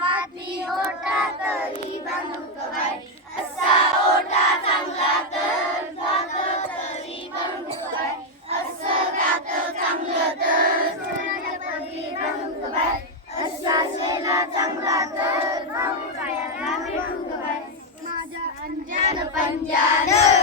माती ओटा तरी बनूक बाय असा ओटा चांगला तर जात तरी बनूक बाय असं गात चांगलं तर सोन्यापदी बनूक बाय असा शेला चांगला तर भाऊ भाऊरायाला भेटूक बाय माझ्या अंजान पंजान